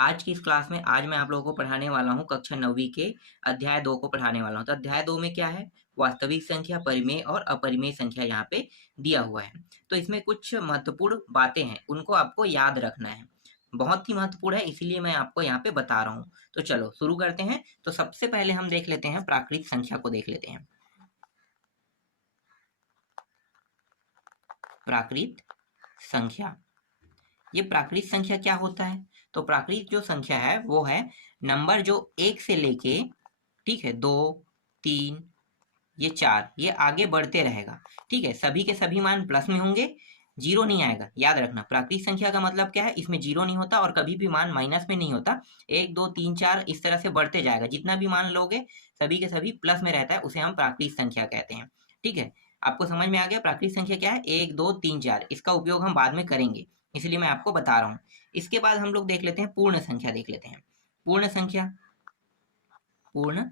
आज की इस क्लास में आज मैं आप लोगों को पढ़ाने वाला हूँ कक्षा 9वीं के अध्याय 2 को पढ़ाने वाला हूँ। तो अध्याय 2 में क्या है? वास्तविक संख्या, परिमेय और अपरिमेय संख्या यहाँ पे दिया हुआ है। तो इसमें कुछ महत्वपूर्ण बातें हैं, उनको आपको याद रखना है। बहुत ही महत्वपूर्ण है, इसीलिए मैं आपको यहाँ पे बता रहा हूँ। तो चलो शुरू करते हैं। तो सबसे पहले हम देख लेते हैं प्राकृत संख्या को देख लेते हैं। प्राकृत संख्या, ये प्राकृत संख्या क्या होता है? तो प्राकृत जो संख्या है वो है नंबर जो 1 से लेके, ठीक है, 2, 3, ये 4, ये आगे बढ़ते रहेगा। ठीक है, सभी के सभी मान प्लस में होंगे, जीरो नहीं आएगा। याद रखना, प्राकृत संख्या का मतलब क्या है? इसमें जीरो नहीं होता और कभी भी मान माइनस में नहीं होता। 1, 2, 3, 4 इस तरह से बढ़ते जाएगा। जितना भी मान लोगे सभी के सभी प्लस में रहता है, उसे हम प्राकृत संख्या कहते हैं। ठीक है, आपको समझ में आ गया प्राकृत संख्या क्या है? 1, 2, 3, 4, इसका उपयोग हम बाद में करेंगे, इसलिए मैं आपको बता रहा हूँ। इसके बाद हम लोग देख लेते हैं पूर्ण संख्या, देख लेते हैं पूर्ण संख्या। पूर्ण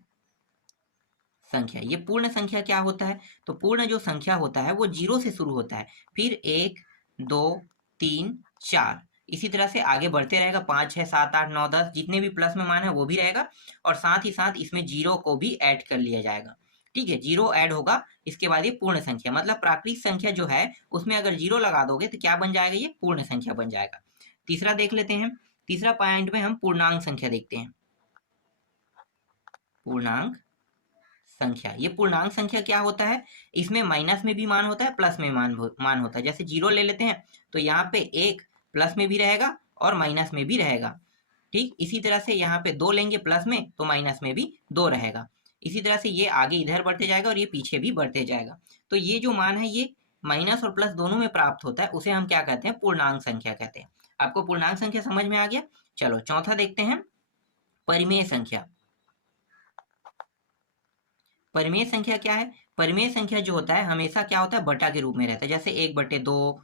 संख्या, ये पूर्ण संख्या क्या होता है? तो पूर्ण जो संख्या होता है वो जीरो से शुरू होता है, फिर 1, 2, 3, 4 इसी तरह से आगे बढ़ते रहेगा। 5, 6, 7, 8, 9, 10 जितने भी प्लस में मान है वो भी रहेगा, और साथ ही साथ इसमें जीरो को भी ऐड कर लिया जाएगा। ठीक है, जीरो ऐड होगा, इसके बाद ये पूर्ण संख्या। मतलब प्राकृत संख्या जो है उसमें अगर जीरो लगा दोगे तो क्या बन जाएगा? ये पूर्ण संख्या बन जाएगा। तीसरा देख लेते हैं। तीसरा पॉइंट में हम पूर्णांक संख्या देखते हैं। पूर्णांक संख्या, ये पूर्णांक संख्या क्या होता है? इसमें माइनस में भी मान होता है, प्लस में मान होता है। जैसे जीरो ले लेते हैं तो यहाँ पे एक प्लस में भी रहेगा और माइनस में भी रहेगा। ठीक, इसी तरह से यहाँ पे 2 लेंगे प्लस में तो माइनस में भी 2 रहेगा। इसी तरह से ये आगे इधर बढ़ते जाएगा और ये पीछे भी बढ़ते जाएगा। तो ये जो मान है ये माइनस और प्लस दोनों में प्राप्त होता है, उसे हम क्या कहते हैं? पूर्णांक संख्या कहते हैं। आपको पूर्णांक संख्या समझ में आ गया? चलो चौथा देखते हैं, परिमेय संख्या। परिमेय संख्या क्या है? परिमेय संख्या जो होता है हमेशा क्या होता है? बटा के रूप में रहता है। जैसे 1/2,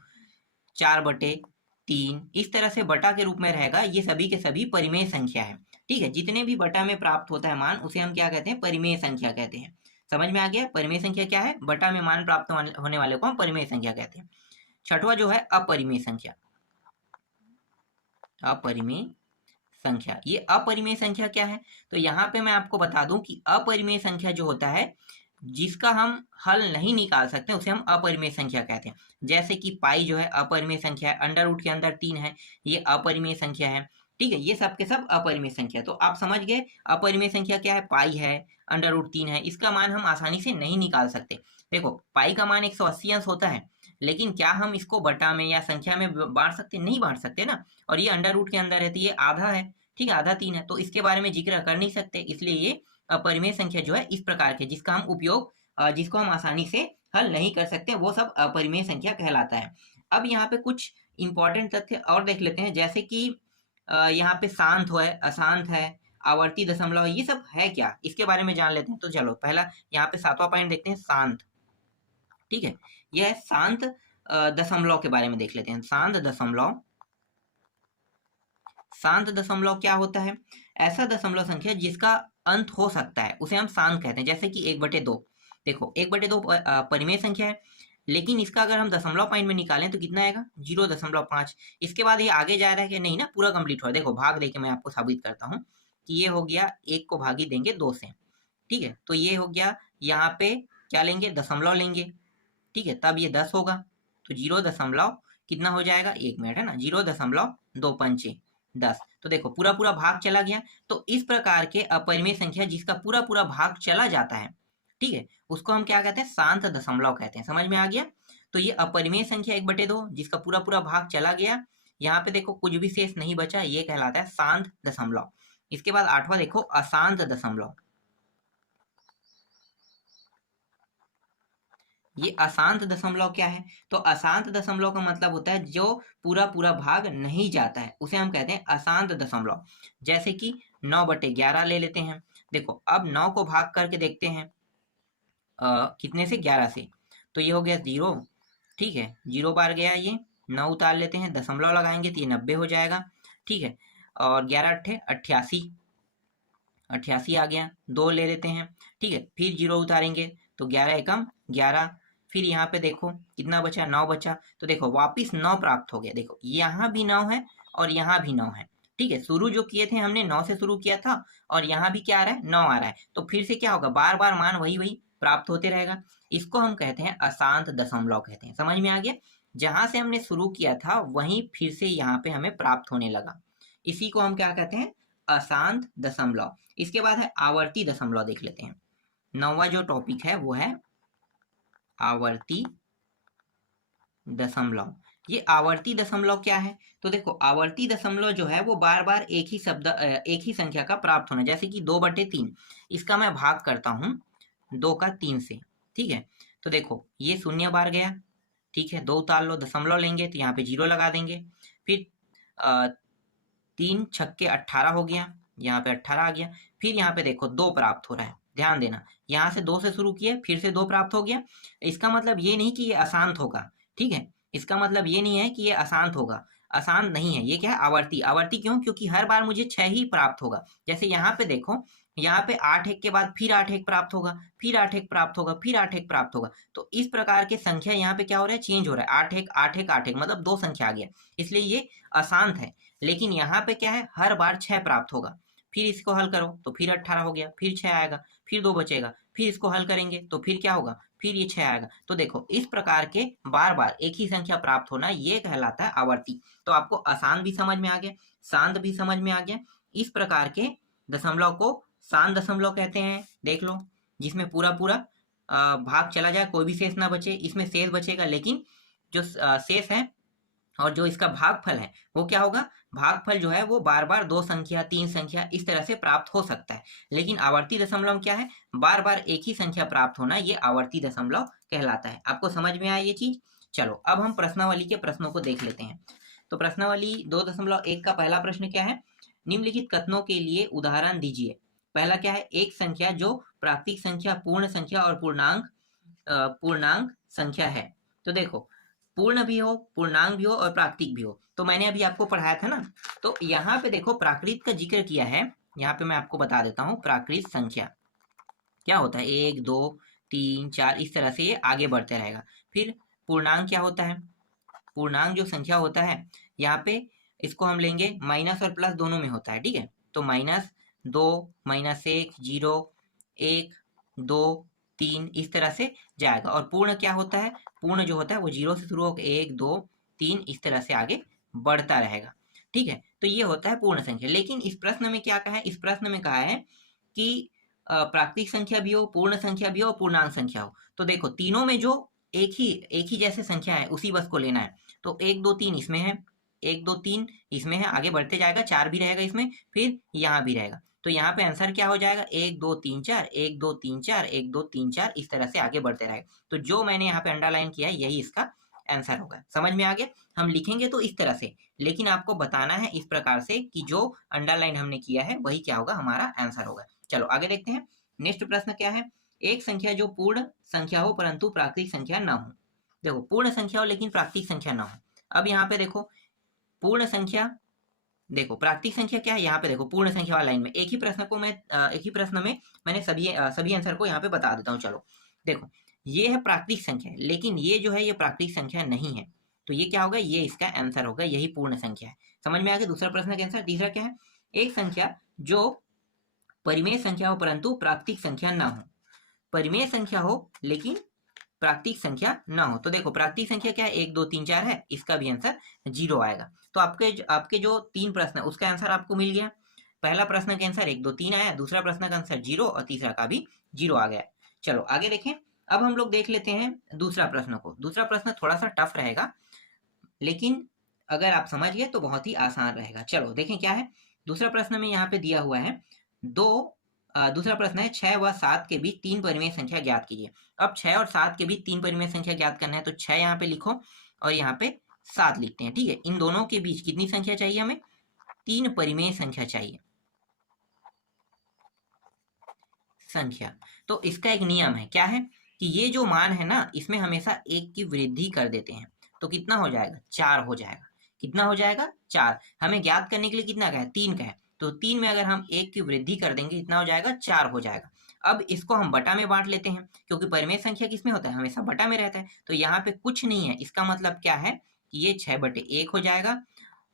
4/3 इस तरह से बटा के रूप में रहेगा। ये सभी के सभी परिमेय संख्या है। ठीक है, जितने भी बटा में प्राप्त होता है मान उसे हम क्या कहते हैं? परिमेय संख्या कहते हैं। समझ में आ गया? परिमेय संख्या क्या है? बटा में मान प्राप्त होने वाले को हम परिमेय संख्या कहते हैं। छठवा जो है अपरिमेय संख्या। अपरिमेय संख्या, ये अपरिमेय संख्या क्या है? तो यहाँ पे मैं आपको बता दूं कि अपरिमेय संख्या जो होता है जिसका हम हल नहीं निकाल सकते उसे हम अपरिमेय संख्या कहते हैं। जैसे कि पाई जो है अपरिमेय संख्या है, अंडर रूट के अंदर 3 है, ये अपरिमेय संख्या है। ठीक है, ये सब के सब अपरिमेय संख्या। तो आप समझ गए अपरिमेय संख्या क्या है? पाई है, अंडर रूट 3 है, इसका मान हम आसानी से नहीं निकाल सकते। देखो पाई का मान 180 अंश होता है, लेकिन क्या हम इसको बटा में या संख्या में बांट सकते? नहीं बांट सकते ना। और ये अंडर रूट के अंदर है तो ये आधा है, ठीक है, आधा 3 है, तो इसके बारे में जिक्र कर नहीं सकते। इसलिए ये अपरिमेय संख्या जो है इस प्रकार के जिसका हम उपयोग जिसको हम आसानी से हल नहीं कर सकते, वो सब अपरिमेय संख्या कहलाता है। अब यहाँ पे कुछ इंपॉर्टेंट तथ्य और देख लेते हैं, जैसे कि यहाँ पे शांत है, अशांत है, आवर्ती दशमलव, ये सब है क्या, इसके बारे में जान लेते हैं। तो चलो पहला यहाँ पे 7वां पॉइंट देखते हैं, शांत। ठीक है, यह है शांत दशमलव के बारे में देख लेते हैं। शांत दशमलव, शांत दशमलव क्या होता है? ऐसा दशमलव संख्या जिसका अंत हो सकता है उसे हम शांत कहते हैं। जैसे कि 1/2, देखो 1/2 परिमेय संख्या है, लेकिन इसका अगर हम दशमलव पॉइंट में निकालें तो कितना आएगा? 0.5। इसके बाद ये आगे जा रहा है कि नहीं ना, पूरा कंप्लीट हो रहा है। देखो भाग देके मैं आपको साबित करता हूँ कि ये हो गया, 1 को भागी देंगे 2 से। ठीक है, तो ये हो गया, यहाँ पे क्या लेंगे? दशमलव लेंगे। ठीक है, तब ये 10 होगा, तो 0. कितना हो जाएगा? 1 मिनट है ना, 0.2 10। तो देखो पूरा पूरा भाग चला गया। तो इस प्रकार के अपरिमेय संख्या जिसका पूरा पूरा भाग चला जाता है, ठीक है, उसको हम क्या कहते हैं? शांत दशमलव कहते हैं। समझ में आ गया? तो ये अपरिमेय संख्या 1/2 जिसका पूरा पूरा भाग चला गया, यहाँ पे देखो कुछ भी शेष नहीं बचा, ये कहलाता है शांत दशमलव। इसके बाद 8वां देखो, अशांत दशमलव। ये अशांत दशमलव क्या है? तो अशांत दशमलव का मतलब होता है जो पूरा पूरा भाग नहीं जाता है, उसे हम कहते हैं अशांत दशमलव। जैसे कि 9/11 ले लेते हैं। देखो अब 9 को भाग करके देखते हैं कितने से? 11 से, तो ये हो गया 0। ठीक है, 0 बार गया ये, 9 उतार लेते हैं, दशमलव लगाएंगे तो ये 90 हो जाएगा। ठीक है, और 11 × 8 = 88 आ गया। 2 ले लेते हैं, ठीक है, फिर 0 उतारेंगे तो 11 एकम 11। फिर यहाँ पे देखो कितना बचा? 9 बचा। तो देखो वापिस 9 प्राप्त हो गया। देखो यहाँ भी 9 है और यहाँ भी 9 है, ठीक है, शुरू जो किए थे हमने 9 से शुरू किया था और यहाँ भी क्या आ रहा है 9 आ रहा है, तो फिर से क्या होगा बार बार मान वही वही प्राप्त होते रहेगा। इसको हम कहते हैं अशांत दशमलव कहते हैं। समझ में आ गया? जहां से हमने शुरू किया था वहीं फिर से यहाँ पे हमें प्राप्त होने लगा, इसी को हम क्या कहते हैं अशांत दशमलव। इसके बाद है आवर्ती दशमलव, देख लेते हैं। 9वां जो टॉपिक है वो है आवर्ती दशमलव। ये आवर्ती दशमलव क्या है? तो देखो आवर्ती दशमलव जो है वो बार बार एक ही शब्द एक ही संख्या का प्राप्त होना, जैसे कि 2/3 इसका मैं भाग करता हूँ 2 का 3 से, ठीक है। तो देखो ये शून्य बार गया, ठीक है, 2 उतार लो, दशमलव लेंगे तो यहाँ पे 0 लगा देंगे, फिर 3 छक्के 18 हो गया, यहाँ पे 18 आ गया, फिर यहाँ पे देखो 2 प्राप्त हो रहा है। ध्यान देना, यहाँ से 2 से शुरू किए फिर से 2 प्राप्त हो गया। इसका मतलब ये नहीं कि ये अशांत होगा, ठीक है, इसका मतलब ये नहीं है कि ये अशांत होगा, अशांत नहीं है, ये क्या है आवर्ती। आवर्ती क्यों? क्योंकि हर बार मुझे 6 ही प्राप्त होगा। जैसे यहाँ पे देखो, यहाँ पे 8 1 के बाद फिर 8 1 प्राप्त होगा, फिर 8 1 प्राप्त होगा, फिर 8 1 प्राप्त होगा। तो इस प्रकार के संख्या यहाँ पे क्या हो रहा है चेंज हो रहा है, 8 1 8 1 8 1 मतलब 2 संख्या आ गया, इसलिए ये अशांत है। लेकिन यहाँ पे क्या है हर बार 6 प्राप्त होगा। फिर इसको हल करो तो फिर 18 हो गया, फिर 6 आएगा, फिर 2 बचेगा, फिर इसको हल करेंगे तो फिर क्या होगा, फिर ये 6 आएगा। तो देखो इस प्रकार के बार बार एक ही संख्या प्राप्त होना ये कहलाता है आवर्ती। तो आपको आसान भी समझ में आ गया, शांत भी समझ में आ गया। इस प्रकार के दशमलव को शांत दशमलव कहते हैं। देख लो, जिसमें पूरा पूरा भाग चला जाए, कोई भी शेष ना बचे। इसमें शेष बचेगा लेकिन जो शेष है और जो इसका भागफल है वो क्या होगा, भागफल जो है वो बार बार 2 संख्या 3 संख्या इस तरह से प्राप्त हो सकता है। लेकिन आवर्ती दशमलव क्या है, बार बार एक ही संख्या प्राप्त होना, ये आवर्ती दशमलव कहलाता है। आपको समझ में आया ये चीज? चलो अब हम प्रश्नावली के प्रश्नों को देख लेते हैं। तो प्रश्नावली 2.1 का पहला प्रश्न क्या है, निम्नलिखित कथनों के लिए उदाहरण दीजिए। पहला क्या है, एक संख्या जो प्राकृतिक संख्या, पूर्ण संख्या और पूर्णांक संख्या है। तो देखो पूर्ण भी हो, पूर्णांक भी हो और प्राकृतिक भी हो। तो मैंने अभी आपको पढ़ाया था ना, तो यहाँ पे देखो प्राकृत का जिक्र किया है। यहाँ पे मैं आपको बता देता हूँ प्राकृत संख्या क्या होता है, 1 2 3 4 इस तरह से ये आगे बढ़ते रहेगा। फिर पूर्णांक क्या होता है, पूर्णांक जो संख्या होता है यहाँ पे इसको हम लेंगे माइनस और प्लस दोनों में होता है, ठीक है। तो -2 -1 0 1 2 3 इस तरह से जाएगा। और पूर्ण क्या होता है, पूर्ण जो होता है वो 0 से शुरू होकर 1 2 3 इस तरह से आगे बढ़ता रहेगा, ठीक है। तो ये होता है पूर्ण संख्या। लेकिन इस प्रश्न में क्या कहा है, इस प्रश्न में कहा है कि प्राकृतिक संख्या भी हो, पूर्ण संख्या भी हो, पूर्णांक संख्या हो। तो देखो तीनों में जो एक ही जैसे संख्या है उसी बस को लेना है। तो 1 2 3 इसमें है, 1 2 3 इसमें है, आगे बढ़ते जाएगा, 4 भी रहेगा इसमें, फिर यहाँ भी रहेगा। तो यहाँ पे आंसर क्या हो जाएगा, 1 2 3 4 1 2 3 4 1 2 3 4 इस तरह से आगे बढ़ते रहेगा। तो जो मैंने यहाँ पे अंडरलाइन किया है यही इसका आंसर होगा। समझ में आ गया? हम लिखेंगे तो इस तरह से, लेकिन आपको बताना है इस प्रकार से कि जो अंडरलाइन हमने किया है वही क्या होगा, हमारा आंसर होगा। चलो आगे देखते हैं। नेक्स्ट प्रश्न क्या है, एक संख्या जो पूर्ण संख्या हो परंतु प्राकृतिक संख्या न हो। देखो पूर्ण संख्या हो लेकिन प्राकृतिक संख्या न हो। अब यहाँ पे देखो पूर्ण संख्या, देखो प्राकृतिक संख्या क्या है, यहाँ पे देखो पूर्ण संख्या वाला लाइन में एक ही प्रश्न में मैंने सभी आंसर को यहाँ पे बता देता हूँ। चलो देखो ये है प्राकृतिक संख्या, लेकिन ये जो है ये प्राकृतिक संख्या नहीं है। तो ये क्या होगा, ये इसका आंसर होगा, यही पूर्ण संख्या है। समझ में आ गया दूसरा प्रश्न का आंसर। तीसरा क्या है, एक संख्या जो परिमेय संख्या हो परंतु प्राकृतिक संख्या ना हो। परिमेय संख्या हो लेकिन प्राकृतिक संख्या ना हो। तो देखो प्राकृतिक संख्या क्या है, 1 2 3 4 है, इसका भी आंसर 0 आएगा। तो आपके जो 3 प्रश्न है उसका आंसर आपको मिल गया। पहला प्रश्न का आंसर 1 2 3 आया, दूसरा प्रश्न का आंसर 0 और तीसरा का भी 0 आ गया। चलो आगे देखें। अब हम लोग देख लेते हैं दूसरा प्रश्न को। दूसरा प्रश्न थोड़ा सा टफ रहेगा, लेकिन अगर आप समझ गए तो बहुत ही आसान रहेगा। चलो देखें क्या है दूसरा प्रश्न में। यहाँ पे दिया हुआ है दूसरा प्रश्न है 6 व 7 के बीच 3 परिमेय संख्या ज्ञात कीजिए। अब 6 और 7 के बीच 3 परिमेय संख्या ज्ञात करना है, तो 6 यहाँ पे लिखो और यहाँ पे 7 लिखते हैं, ठीक है। इन दोनों के बीच कितनी संख्या चाहिए हमें, 3 परिमेय संख्या चाहिए संख्या। तो इसका एक नियम है, क्या है कि ये जो मान है ना इसमें हमेशा 1 की वृद्धि कर देते हैं। तो कितना हो जाएगा, 4 हो जाएगा। कितना हो जाएगा, 4। हमें ज्ञात करने के लिए कितना का है, 3 का है। तो 3 में अगर हम 1 की वृद्धि कर देंगे कितना हो जाएगा, 4 हो जाएगा। अब इसको हम बटा में बांट लेते हैं, क्योंकि परिमेय संख्या किसमें होता है, हमेशा बटा में रहता है। तो यहाँ पे कुछ नहीं है, इसका मतलब क्या है कि ये 6/1 हो जाएगा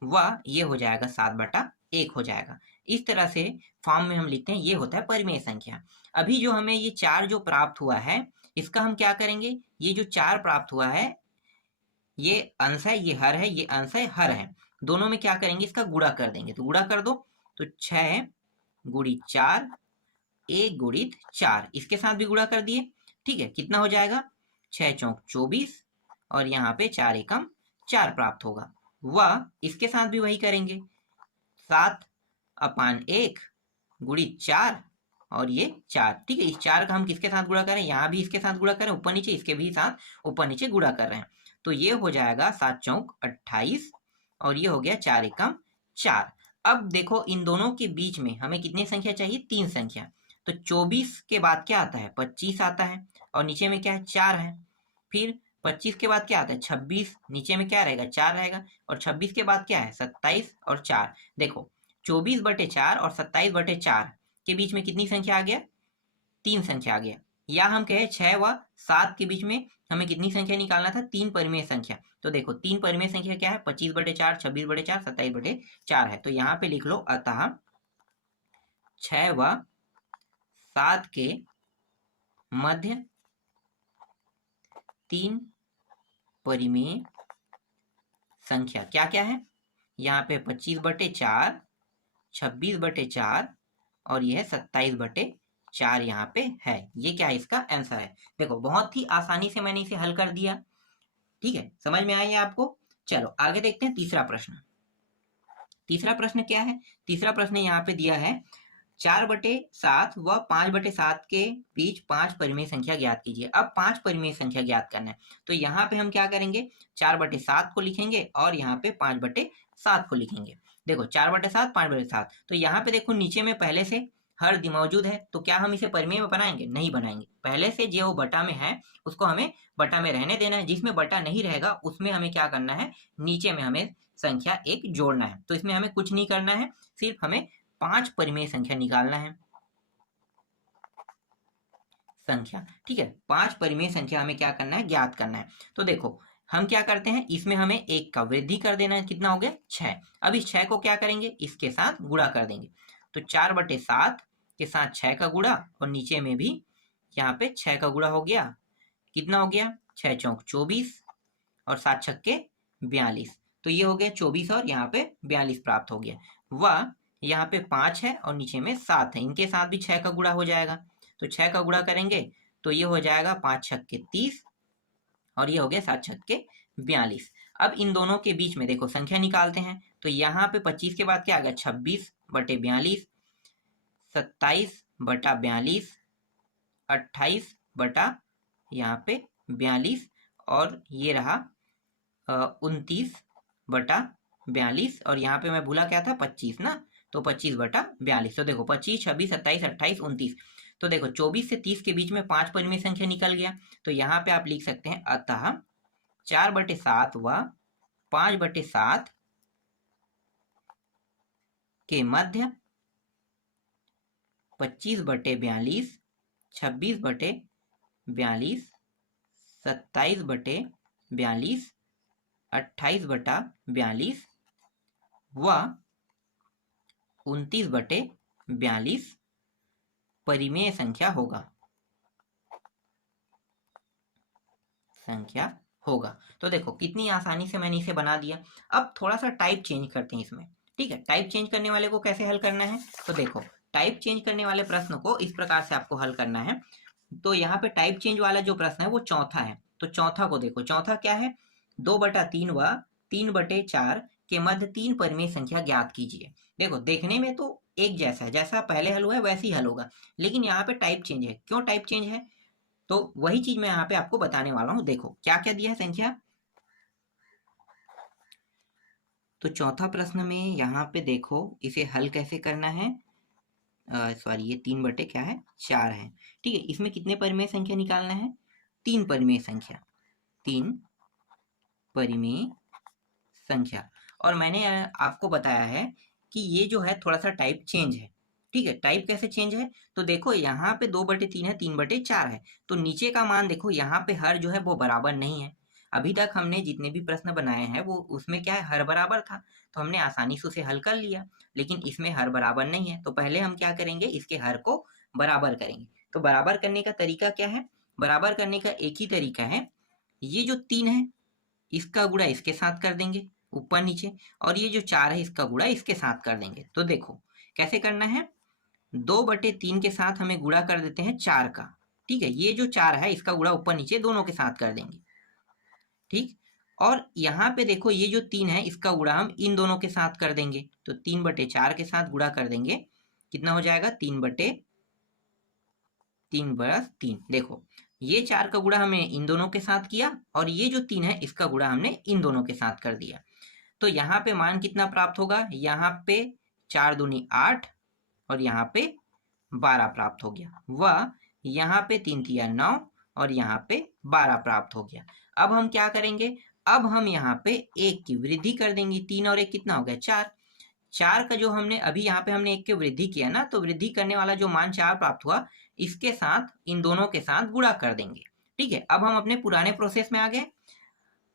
व ये हो जाएगा 7/3। 1 हो जाएगा। इस तरह से फॉर्म में हम लिखते हैं, ये होता है परिमेय संख्या। अभी जो हमें ये 4 जो प्राप्त हुआ है, इसका हम क्या करेंगे, ये जो 4 प्राप्त हुआ है, ये अंश है, ये हर है, ये अंश है, हर है, दोनों में क्या करेंगे, इसका गुणा कर देंगे। तो गुणा कर दो, तो 6 गुणित 4, 1 गुणित 4, इसके साथ भी गुणा कर दिए। ठीक है, कितना हो जाएगा, 6 चौक 24 और यहाँ पे 4 एकम 4 प्राप्त होगा। वह इसके साथ भी वही करेंगे, 7/1 गुणित 4 और ये 4। ठीक है, इस 4 का हम किसके साथ गुणा करें, यहाँ भी इसके साथ गुणा करें, ऊपर नीचे इसके भी साथ ऊपर नीचे गुणा कर रहे हैं। तो ये हो जाएगा 7 चौक 28 और ये हो गया 4 एकम 4। अब देखो इन दोनों के बीच में हमें कितनी संख्या चाहिए, 3 संख्या। तो 24 के बाद क्या आता है, 25 आता है और नीचे में क्या है, 4 है। फिर 25 के बाद क्या आता है, 26, नीचे में क्या रहेगा, 4 रहेगा। और 26 के बाद क्या है, 27 और 4। देखो 24/4 और 27/4 के बीच में कितनी संख्या आ गया, 3 संख्या आ गया। या हम कहें 6 व 7 के बीच में हमें कितनी संख्या निकालना था, 3 परिमेय संख्या। तो देखो 3 परिमेय संख्या क्या है, 25/4, 26/4, 27/4 है। तो यहाँ पे लिख लो, अतः 6 व 7 के मध्य 3 परिमेय संख्या क्या क्या है, यहाँ पे 25/4, 26/4 और यह 27/4 यहाँ पे है। ये क्या है, इसका आंसर है। देखो बहुत ही आसानी से मैंने इसे हल कर दिया। ठीक है, समझ में आई है आपको। चलो आगे देखते हैं तीसरा प्रश्न। तीसरा प्रश्न क्या है, तीसरा प्रश्न यहाँ पे दिया है, 4/7 व 5/7 के बीच 5 परिमेय संख्या ज्ञात कीजिए। अब 5 परिमेय संख्या ज्ञात करना है, तो यहाँ पे हम क्या करेंगे, 4/7 को लिखेंगे और यहाँ पे 5/7 को लिखेंगे। देखो 4/7, 5/7, तो यहाँ पे देखो नीचे में पहले से हर मौजूद है, तो क्या हम इसे परिमेय में बनाएंगे, नहीं बनाएंगे। पहले से जो बटा में है उसको हमें बटा में रहने देना है, जिसमें बटा नहीं रहेगा उसमें हमें क्या करना है, नीचे में हमें संख्या 1 जोड़ना है। तो इसमें हमें कुछ नहीं करना है, सिर्फ हमें 5 परिमेय संख्या निकालना है। संख्या, ठीक है, 5 परिमेय संख्या हमें क्या करना है, ज्ञात करना है। तो देखो हम क्या करते हैं, इसमें हमें 1 का वृद्धि कर देना है, कितना हो गया, 6। अब इस 6 को क्या करेंगे, इसके साथ गुणा कर देंगे। तो 4/7 के साथ 6 का गुणा और नीचे में भी यहाँ पे 6 का गुणा हो गया, कितना हो गया, 6 चौक 24 और 7 छक्के 42। तो ये हो गया 24 और यहाँ पे 42 प्राप्त हो गया। वह यहाँ पे 5 है और नीचे में 7 है, इनके साथ भी 6 का गुणा हो जाएगा। तो 6 का गुणा करेंगे तो ये हो जाएगा 5 छक्के 30 और ये हो गया 7 छक्के 42। अब इन दोनों के बीच में देखो संख्या निकालते हैं, तो यहाँ पे 25 के बाद क्या आ गया, 26/42, 27/42, 28 यहाँ पे 42 और ये रहा 29/42 और यहाँ पे मैं भूला क्या था, 25 ना, तो 25/42। तो देखो 25, 26, 27, 28, 29। तो देखो 24 से 30 के बीच में 5 परिमेय संख्या निकल गया। तो यहाँ पे आप लिख सकते हैं, अतः 4/7 व 5/7 के मध्य 25/42, 26/42, 27/42, 28/42 व 29/42 परिमेय संख्या होगा, संख्या होगा। तो देखो कितनी आसानी से मैंने इसे बना दिया। अब थोड़ा सा टाइप चेंज करते हैं इसमें। ठीक है, टाइप चेंज करने वाले को कैसे हल करना है, तो देखो टाइप चेंज करने वाले प्रश्न को इस प्रकार से आपको हल करना है। तो यहाँ पे टाइप चेंज वाला जो प्रश्न है वो चौथा है। तो चौथा को देखो, चौथा क्या है, 2/3 व 3/4 के मध्य 3 परिमेय संख्या ज्ञात कीजिए। देखो देखने में तो एक जैसा है, जैसा पहले हल हुआ है वैसे ही हल होगा, लेकिन यहाँ पे टाइप चेंज है। क्यों टाइप चेंज है, तो वही चीज मैं यहाँ पे आपको बताने वाला हूँ। देखो क्या क्या दिया है संख्या। तो चौथा प्रश्न में यहाँ पे देखो इसे हल कैसे करना है, सॉरी ये 3 क्या है, 4 है। ठीक है, इसमें कितने परिमेय संख्या निकालना है, 3 परिमेय संख्या, 3 परिमेय संख्या। और मैंने आपको बताया है कि ये जो है थोड़ा सा टाइप चेंज है। ठीक है, टाइप कैसे चेंज है, तो देखो यहाँ पे 2/3 है, 3/4 है। तो नीचे का मान देखो यहाँ पे हर जो है वो बराबर नहीं है, अभी तक हमने जितने भी प्रश्न बनाए हैं वो उसमें क्या है, हर बराबर था, तो हमने आसानी से उसे हल कर लिया। लेकिन इसमें हर बराबर नहीं है, तो पहले हम क्या करेंगे, इसके हर को बराबर करेंगे। तो बराबर करने का तरीका क्या है, बराबर करने का एक ही तरीका है, ये जो 3 है इसका गुणा इसके साथ कर देंगे ऊपर नीचे, और ये जो 4 है इसका गुणा इसके साथ कर देंगे। तो देखो कैसे करना है, 2/3 के साथ हमें गुणा कर देते हैं 4 का, ठीक है। ये जो 4 है इसका गुणा ऊपर नीचे दोनों के साथ कर देंगे, ठीक। और यहाँ पे देखो ये जो 3 है इसका गुणा हम इन दोनों के साथ कर देंगे, तो 3/4 के साथ गुणा कर देंगे, कितना हो जाएगा, 3/3 देखो ये 4 का गुणा हमने इन दोनों के साथ किया, और ये जो 3 है इसका गुणा हमने इन दोनों के साथ कर दिया। तो यहाँ पे मान कितना प्राप्त होगा, यहाँ पे 4 दूनी 8 और यहाँ पे 12 प्राप्त हो गया, वह यहाँ पे 3 तिया 9 और यहाँ पे 12 प्राप्त हो गया। अब हम क्या करेंगे, अब हम यहाँ पे 1 की वृद्धि कर देंगे, 3 और 1 कितना हो गया, 4। 4 का जो हमने अभी यहाँ पे हमने 1 की वृद्धि किया ना, तो वृद्धि करने वाला जो मान 4 प्राप्त हुआ इसके साथ इन दोनों के साथ गुणा कर देंगे, ठीक है। अब हम अपने पुराने प्रोसेस में आ गए।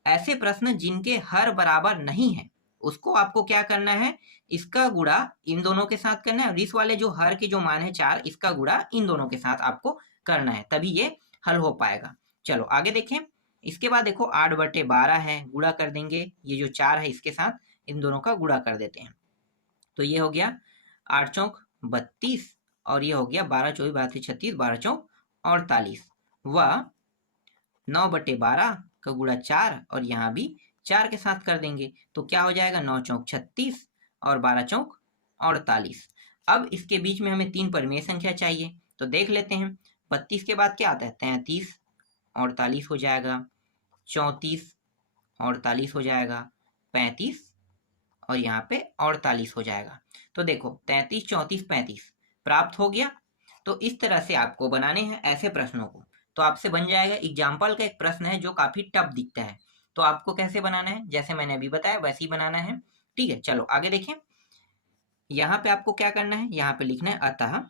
ऐसे प्रश्न जिनके हर बराबर नहीं है उसको आपको क्या करना है, इसका गुणा इन दोनों के साथ करना है, और इस वाले जो हर के जो मान है 4 इसका गुणा इन दोनों के साथ आपको करना है, तभी ये हल हो पाएगा। चलो आगे देखें। इसके बाद देखो 8/12 है, गुणा कर देंगे, ये जो 4 है इसके साथ इन दोनों का गुणा कर देते हैं, तो ये हो गया 8 चौक 32 और ये हो गया 12 24 32 36 12 चौक 48, व 9/12 का गुणा 4 और यहाँ भी 4 के साथ कर देंगे, तो क्या हो जाएगा, 9 चौक 36 और 12 चौक 48। अब इसके बीच में हमें 3 परिमेय संख्या चाहिए, तो देख लेते हैं। 32 के बाद क्या आता है, 33, 48 हो जाएगा, 34, 48 हो जाएगा, 35 और यहाँ पे 48 हो जाएगा। तो देखो 33 34 35 प्राप्त हो गया। तो इस तरह से आपको बनाने हैं ऐसे प्रश्नों को, तो आपसे बन जाएगा। एग्जाम्पल का एक प्रश्न है जो काफी टफ दिखता है, तो आपको कैसे बनाना है, जैसे मैंने अभी बताया वैसे ही बनाना है, ठीक है। चलो आगे देखें। यहाँ पे आपको क्या करना है, यहाँ पे लिखना है अतः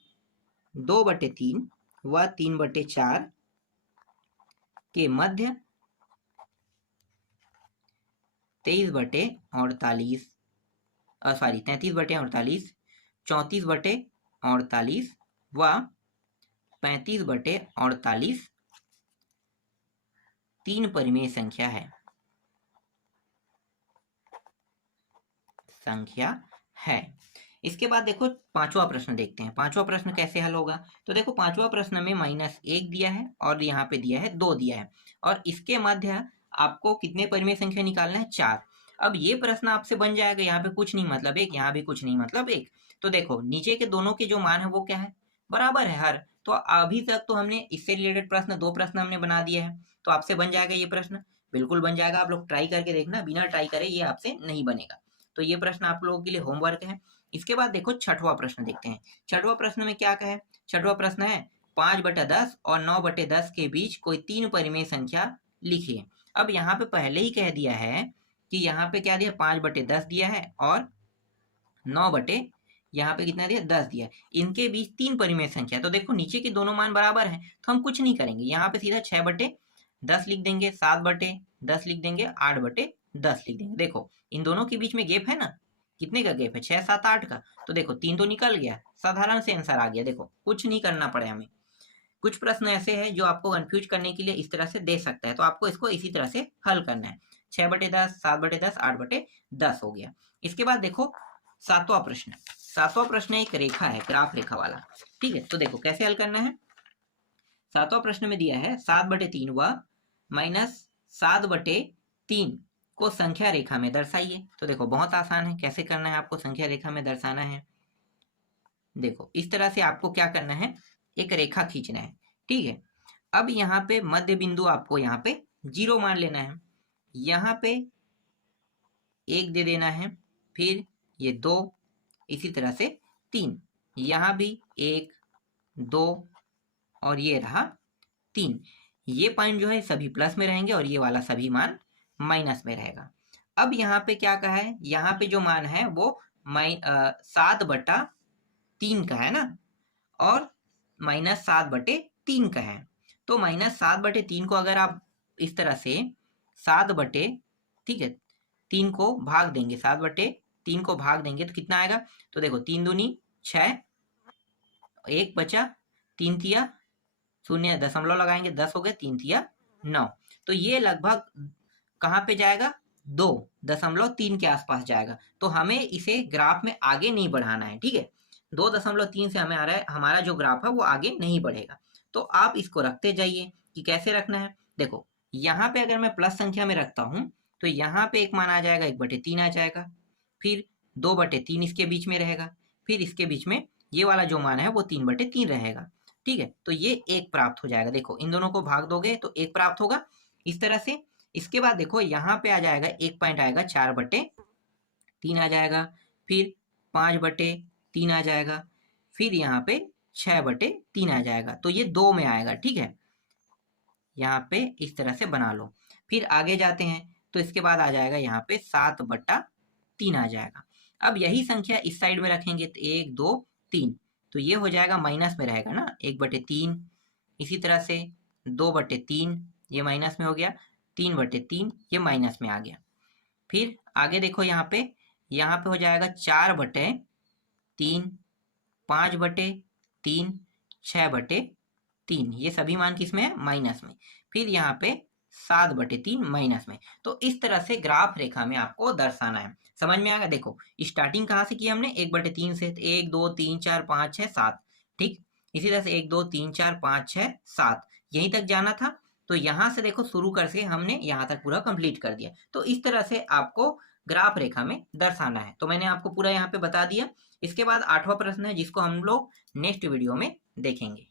2/3 व 3/4 के मध्य 33/48 34/48 व 35/48 3 परिमेय संख्या है। इसके बाद देखो पांचवा प्रश्न देखते हैं। पांचवा प्रश्न कैसे हल होगा, तो देखो पांचवा प्रश्न में -1 दिया है और यहाँ पे दिया है 2 दिया है, और इसके मध्य आपको कितने परिमेय संख्या निकालना है, 4। अब ये प्रश्न आपसे बन जाएगा, यहाँ पे कुछ नहीं मतलब 1, यहाँ भी कुछ नहीं मतलब 1। तो देखो नीचे के दोनों के जो मान है वो क्या है, बराबर है हर। तो अभी तक तो हमने इससे रिलेटेड प्रश्न 2 प्रश्न हमने बना दिए हैं, तो आपसे बन जाएगा ये प्रश्न, बिल्कुल बन जाएगा। आप लोग ट्राई करके देखना, बिना ट्राई करे ये आपसे नहीं बनेगा। तो ये प्रश्न आप लोगों के लिए होमवर्क है। इसके बाद देखो छठवां प्रश्न देखते हैं। छठवां प्रश्न में क्या कहे, छठवां प्रश्न है 5/10 और 9/10 के बीच कोई 3 परिमेय संख्या लिखिए। अब यहाँ पे पहले ही कह दिया है कि यहाँ पे क्या दिया, 5/10 दिया है और 9 यहाँ पे कितना दिया, 10 दिया, इनके बीच 3 परिमेय संख्या। तो देखो नीचे के दोनों मान बराबर हैं, तो हम कुछ नहीं करेंगे, यहाँ पे सीधा 6/10 लिख देंगे, 7/10 लिख देंगे, 8/10 लिख देंगे। देखो इन दोनों के बीच में गैप है ना, कितने का गैप है, 6 7 8 का। तो देखो 3 तो निकल गया, साधारण से आंसर आ गया। देखो कुछ नहीं करना पड़े हमें। कुछ प्रश्न ऐसे हैं जो आपको कंफ्यूज करने के लिए इस तरह से दे सकता है, तो आपको इसको इसी तरह से हल करना है। 6/10 7/10 8/10 हो गया। इसके बाद देखो सातवां प्रश्न। सातवां प्रश्न एक रेखा है, ग्राफ रेखा वाला, ठीक है। तो देखो कैसे हल करना है। सातवां प्रश्न में दिया है 7/3 व -7/3 को संख्या रेखा में दर्शाइए। तो देखो बहुत आसान है, कैसे करना है आपको संख्या रेखा में दर्शाना है। देखो इस तरह से आपको क्या करना है, एक रेखा खींचना है, ठीक है। अब यहाँ पे मध्य बिंदु आपको यहाँ पे 0 मान लेना है, यहाँ पे 1 दे देना है, फिर ये 2, इसी तरह से 3, यहाँ भी 1 2 और ये रहा 3। ये पॉइंट जो है सभी प्लस में रहेंगे और ये वाला सभी मान माइनस में रहेगा। अब यहाँ पे क्या कहा है, यहाँ पे जो मान है वो 7/3 का है ना, और -7/3 का है। तो -7/3 को अगर आप इस तरह से 7 बटे, ठीक है, 3 को भाग देंगे, 7 बटे 3 को भाग देंगे तो कितना आएगा? तो देखो 3 दूनी 6, 1 बचा, 3 तिया 0, दशमलव लगाएंगे, 10 हो गए, 3 तिया 9। तो ये लगभग कहाँ पे जाएगा? 2.3 के आसपास जाएगा। तो हमें इसे ग्राफ में आगे नहीं बढ़ाना है, ठीक है। 2.3 से हमें आ रहा है, हमारा जो ग्राफ है वो आगे नहीं बढ़ेगा। तो आप इसको रखते जाइए कि कैसे रखना है। देखो यहाँ पे अगर मैं प्लस संख्या में रखता हूँ तो यहाँ पे एक मान आ जाएगा, 1/3 आ जाएगा, फिर 2/3 इसके बीच में रहेगा, फिर इसके बीच में ये वाला जो मान है वो 3/3 रहेगा, ठीक है। तो ये 1 प्राप्त हो जाएगा। देखो इन दोनों को भाग दोगे तो 1 प्राप्त होगा इस तरह से। इसके बाद देखो यहाँ पे आ जाएगा, एक पॉइंट आएगा 4/3 आ जाएगा, फिर 5/3 आ जाएगा, फिर यहाँ पे 6/3 आ जाएगा। तो ये 2 में आएगा, ठीक है। यहाँ पे इस तरह से बना लो। फिर आगे जाते हैं तो इसके बाद आ जाएगा यहाँ पे 7/3 आ जाएगा। अब यही संख्या इस साइड में रखेंगे तो 1 2 3, तो ये हो जाएगा माइनस में रहेगा ना, 1/3। इसी तरह से 2/3 ये माइनस में हो गया, 3/3 ये माइनस में आ गया। फिर आगे देखो यहाँ पे हो जाएगा 4/3, 5/3, 6/3, ये सभी मान किसमें है? माइनस में। फिर यहाँ पे 7/3 माइनस में। तो इस तरह से ग्राफ रेखा में आपको दर्शाना है। समझ में आएगा? देखो स्टार्टिंग कहाँ से की हमने? 1/3 से, 1 2 3 4 5 6 7, ठीक। इसी तरह से 1 2 3 4 5 6 7 यहीं तक जाना था। तो यहाँ से देखो शुरू करके हमने यहाँ तक पूरा कंप्लीट कर दिया। तो इस तरह से आपको ग्राफ रेखा में दर्शाना है। तो मैंने आपको पूरा यहाँ पे बता दिया। इसके बाद 8वां प्रश्न है जिसको हम लोग नेक्स्ट वीडियो में देखेंगे।